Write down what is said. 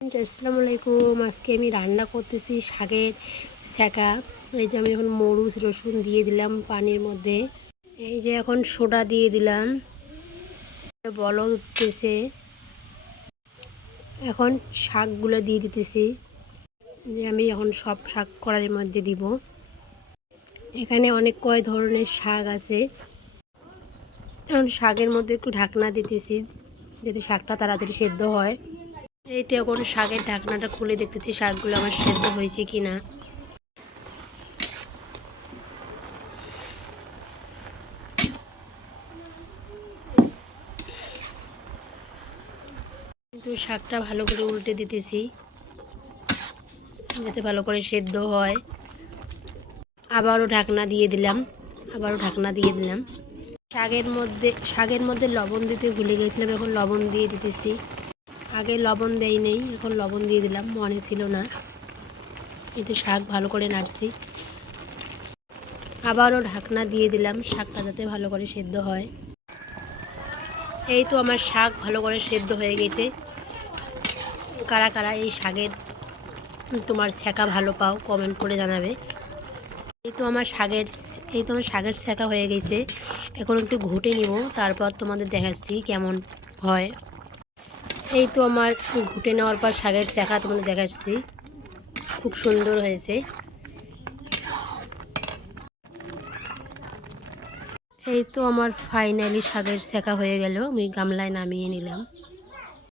আসসালামু আলাইকুম। আজকে আমি রান্না করতেছি শাকের ছ্যাঁকা। এই যে আমি এখন মরিচ রসুন দিয়ে দিলাম পানির মধ্যে। এই যে এখন সোডা দিয়ে দিলাম, বলক উঠতেছে। এখন শাকগুলো দিয়ে দিতেছি, যে আমি এখন সব শাক কড়াইয়ের মধ্যে দিব। এখানে অনেক কয় ধরনের শাক আছে। এখন শাকের মধ্যে একটু ঢাকনা দিতেছি, যাতে শাকটা তাড়াতাড়ি সেদ্ধ হয়। এই তো এখন শাকের ঢাকনাটা খুলে দেখতেছি শাকগুলো আমার সেদ্ধ হয়েছে কি না। কিন্তু শাকটা ভালো করে উল্টে দিতেছি, যাতে ভালো করে সেদ্ধ হয়। আবারও ঢাকনা দিয়ে দিলাম, শাকের মধ্যে লবণ দিতে ভুলে গেছিলাম, এখন লবণ দিয়ে দিতেছি। আগে লবণ দেই নেই, এখন লবণ দিয়ে দিলাম, মনে ছিল না। কিন্তু শাক ভালো করে নাড়ছি, আবারও ঢাকনা দিয়ে দিলাম, শাকটা যাতে ভালো করে সেদ্ধ হয়। এই তো আমার শাক ভালো করে সেদ্ধ হয়ে গেছে। কারা কারা এই শাকের তোমার ছ্যাঁকা ভালো পাও কমেন্ট করে জানাবে। এই তো আমার শাকের ছ্যাঁকা হয়ে গেছে। এখন একটু ঘুটে নিব, তারপর তোমাদের দেখাচ্ছি কেমন হয়। এই তো আমার ঘুটে নেওয়ার পর শাকের ছ্যাঁকা তোমাদের দেখাচ্ছি, খুব সুন্দর হয়েছে। এই তো আমার ফাইনালি শাকের ছ্যাঁকা হয়ে গেল, আমি গামলায় নামিয়ে নিলাম।